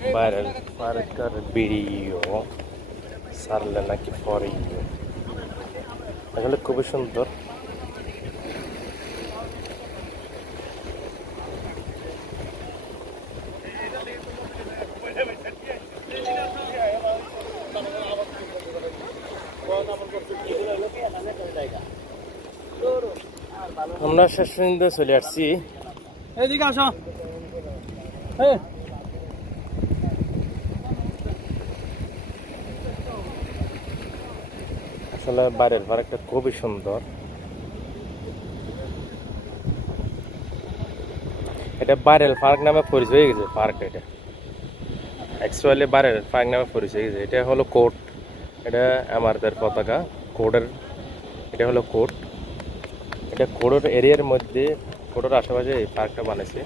Viral পার্কের video সারলে নাকি পরে আসলে খুবই সুন্দর। আমরা শেষ পর্যন্ত চলে আসছি। এদিকে আসো। আসলে বাইরের পার্কটা খুবই সুন্দর। এটা বাইরের পার্ক নামে পরিচয় হয়ে গেছে। পার্ক এটা অ্যাকচুয়ালি বাইরের পার্ক নামে পরিচয় হয়ে গেছে। এটা হলো কোর্ট, এটা আমাদের পতাকা কোর্টের। এটা হলো কোর্ট, এটা কোর্টের এরিয়ার মধ্যে, কোর্টের আশেপাশে এই পার্কটা বানাইছে।